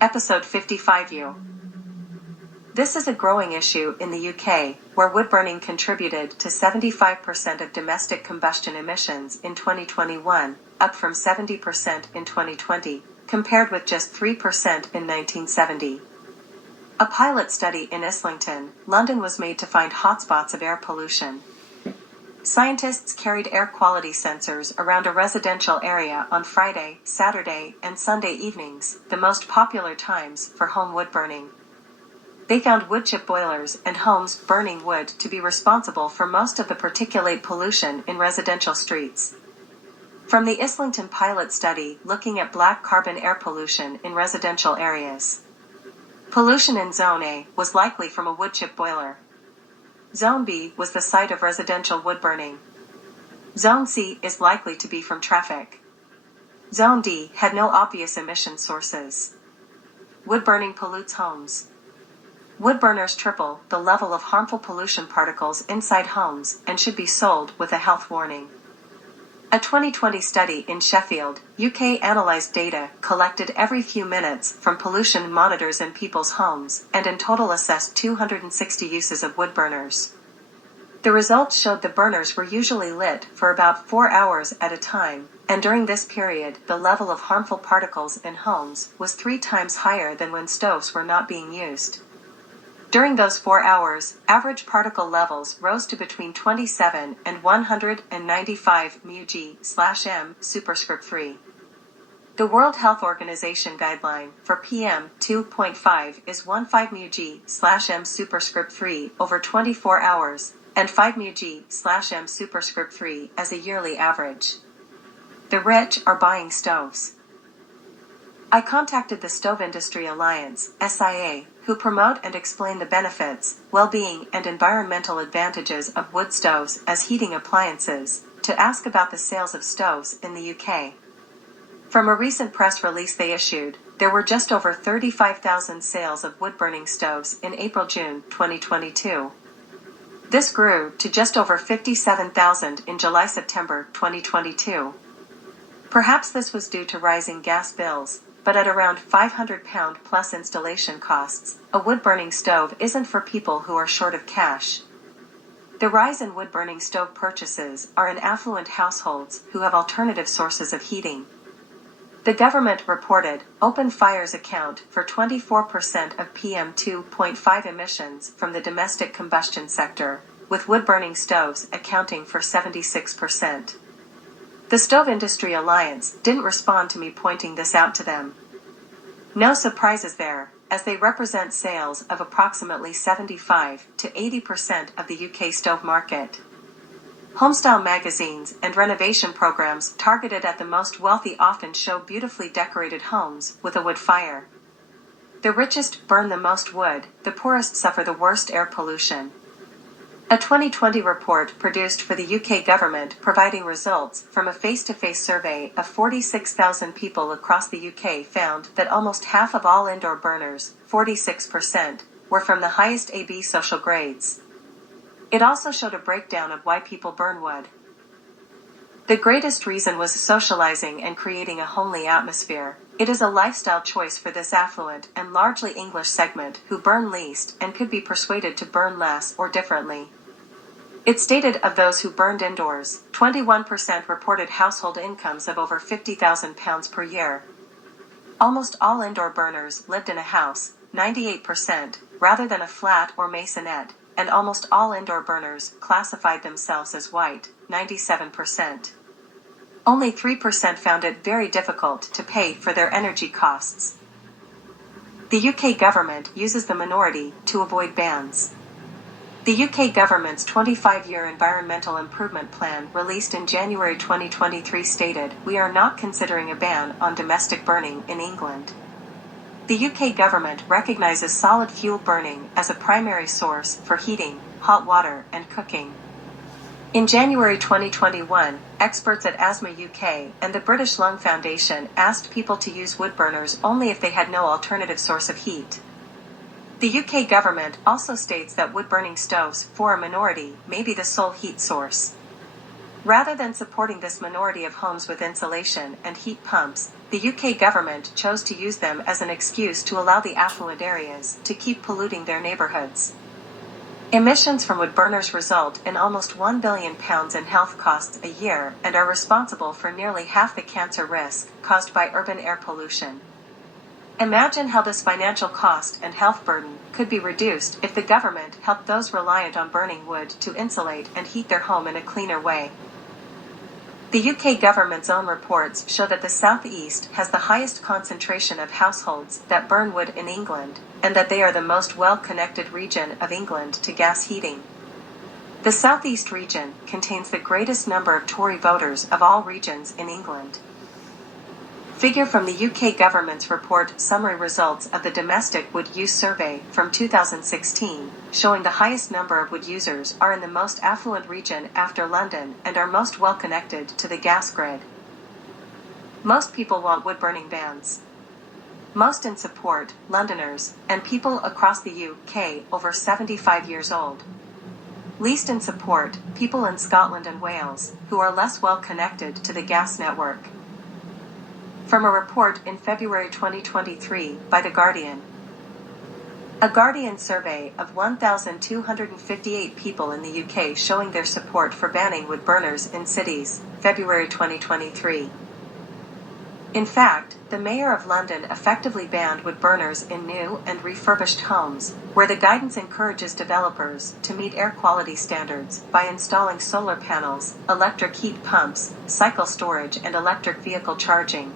Episode 55U. This is a growing issue in the UK, where wood burning contributed to 75% of domestic combustion emissions in 2021, up from 70% in 2020, compared with just 3% in 1970. A pilot study in Islington, London was made to find hotspots of air pollution. Scientists carried air quality sensors around a residential area on Friday, Saturday, and Sunday evenings, the most popular times for home wood burning. They found wood chip boilers and homes burning wood to be responsible for most of the particulate pollution in residential streets. From the Islington pilot study looking at black carbon air pollution in residential areas. Pollution in Zone A was likely from a wood chip boiler. Zone B was the site of residential wood burning. Zone C is likely to be from traffic. Zone D had no obvious emission sources. Wood burning pollutes homes. Wood burners triple the level of harmful pollution particles inside homes and should be sold with a health warning. A 2020 study in Sheffield, UK analysed data collected every few minutes from pollution monitors in people's homes and in total assessed 260 uses of wood burners. The results showed the burners were usually lit for about 4 hours at a time, and during this period the level of harmful particles in homes was 3 times higher than when stoves were not being used. During those 4 hours, average particle levels rose to between 27 and 195 μg/m superscript 3. The World Health Organization guideline for PM2.5 is 15 μg/m superscript 3 over 24 hours, and 5 μg/m superscript 3 as a yearly average. The rich are buying stoves. I contacted the Stove Industry Alliance, SIA, who promote and explain the benefits, well-being, and environmental advantages of wood stoves as heating appliances, to ask about the sales of stoves in the UK. From a recent press release they issued, there were just over 35,000 sales of wood-burning stoves in April-June 2022. This grew to just over 57,000 in July-September 2022. Perhaps this was due to rising gas bills, but at around £500 plus installation costs, a wood-burning stove isn't for people who are short of cash. The rise in wood-burning stove purchases are in affluent households who have alternative sources of heating. The government reported open fires account for 24% of PM2.5 emissions from the domestic combustion sector, with wood-burning stoves accounting for 76%. The Stove Industry Alliance didn't respond to me pointing this out to them. No surprises there, as they represent sales of approximately 75 to 80% of the UK stove market. Homestyle magazines and renovation programs targeted at the most wealthy often show beautifully decorated homes with a wood fire. The richest burn the most wood, the poorest suffer the worst air pollution. A 2020 report produced for the UK government providing results from a face-to-face survey of 46,000 people across the UK found that almost half of all indoor burners, 46%, were from the highest AB social grades. It also showed a breakdown of why people burn wood. The greatest reason was socializing and creating a homely atmosphere. It is a lifestyle choice for this affluent and largely English segment who burn least and could be persuaded to burn less or differently. It stated of those who burned indoors, 21% reported household incomes of over £50,000 per year. Almost all indoor burners lived in a house, 98%, rather than a flat or maisonette, and almost all indoor burners classified themselves as white, 97%. Only 3% found it very difficult to pay for their energy costs. The UK government uses the minority to avoid bans. The UK government's 25-year environmental improvement plan released in January 2023 stated, "We are not considering a ban on domestic burning in England." The UK government recognizes solid fuel burning as a primary source for heating, hot water, and cooking. In January 2021, experts at Asthma UK and the British Lung Foundation asked people to use wood burners only if they had no alternative source of heat. The UK government also states that wood-burning stoves, for a minority, may be the sole heat source. Rather than supporting this minority of homes with insulation and heat pumps, the UK government chose to use them as an excuse to allow the affluent areas to keep polluting their neighbourhoods. Emissions from wood burners result in almost £1 billion in health costs a year and are responsible for nearly half the cancer risk caused by urban air pollution. Imagine how this financial cost and health burden could be reduced if the government helped those reliant on burning wood to insulate and heat their home in a cleaner way. The UK government's own reports show that the South East has the highest concentration of households that burn wood in England, and that they are the most well-connected region of England to gas heating. The South East region contains the greatest number of Tory voters of all regions in England. Figure from the UK government's report summary results of the Domestic Wood Use Survey from 2016, showing the highest number of wood users are in the most affluent region after London and are most well connected to the gas grid. Most people want wood-burning bans. Most in support, Londoners, and people across the UK over 75 years old. Least in support, people in Scotland and Wales, who are less well connected to the gas network. From a report in February 2023 by The Guardian. A Guardian survey of 1,258 people in the UK showing their support for banning wood burners in cities, February 2023. In fact, the Mayor of London effectively banned wood burners in new and refurbished homes, where the guidance encourages developers to meet air quality standards by installing solar panels, electric heat pumps, cycle storage and electric vehicle charging.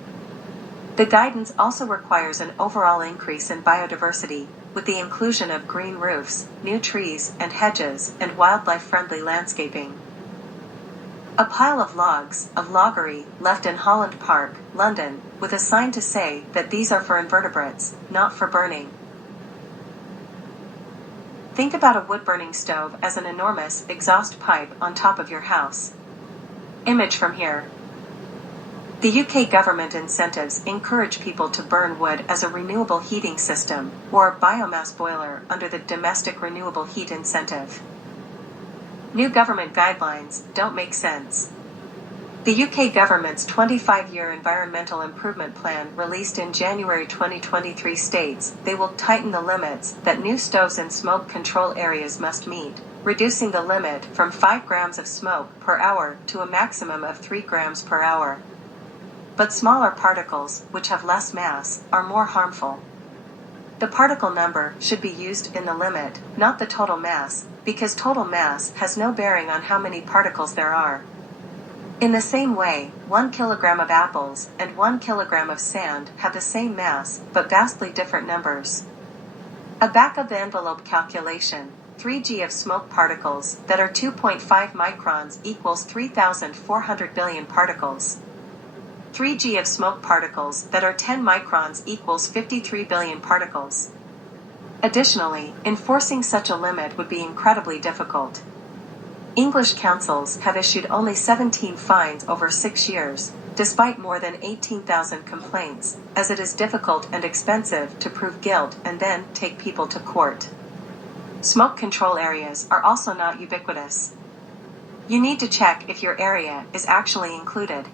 The guidance also requires an overall increase in biodiversity, with the inclusion of green roofs, new trees and hedges, and wildlife-friendly landscaping. A pile of logs, of loggery, left in Holland Park, London, with a sign to say that these are for invertebrates, not for burning. Think about a wood-burning stove as an enormous exhaust pipe on top of your house. Image from here. The UK government incentives encourage people to burn wood as a renewable heating system, or a biomass boiler under the Domestic Renewable Heat Incentive. New government guidelines don't make sense. The UK government's 25-year Environmental Improvement Plan released in January 2023 states they will tighten the limits that new stoves and smoke control areas must meet, reducing the limit from 5 grams of smoke per hour to a maximum of 3 grams per hour. But smaller particles, which have less mass, are more harmful. The particle number should be used in the limit, not the total mass, because total mass has no bearing on how many particles there are. In the same way, 1 kilogram of apples and 1 kilogram of sand have the same mass, but vastly different numbers. A back-of-the-envelope calculation, 3g of smoke particles that are 2.5 microns equals 3,400 billion particles. 3g of smoke particles that are 10 microns equals 53 billion particles. Additionally, enforcing such a limit would be incredibly difficult. English councils have issued only 17 fines over 6 years, despite more than 18,000 complaints, as it is difficult and expensive to prove guilt and then take people to court. Smoke control areas are also not ubiquitous. You need to check if your area is actually included.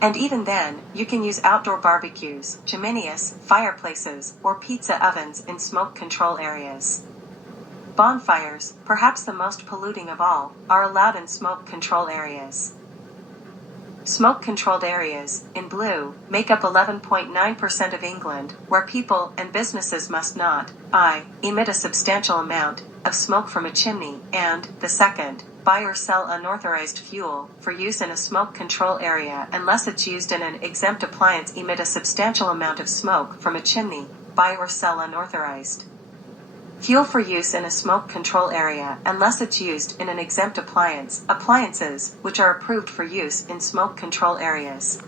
And even then, you can use outdoor barbecues, chimeneas, fireplaces, or pizza ovens in smoke control areas. Bonfires, perhaps the most polluting of all, are allowed in smoke control areas. Smoke-controlled areas, in blue, make up 11.9% of England, where people and businesses must not, emit a substantial amount of smoke from a chimney, and, the second, buy or sell unauthorized fuel for use in a smoke control area unless it's used in an exempt appliance. Emit a substantial amount of smoke from a chimney, buy or sell unauthorized fuel for use in a smoke control area unless it's used in an exempt appliance, appliances which are approved for use in smoke control areas.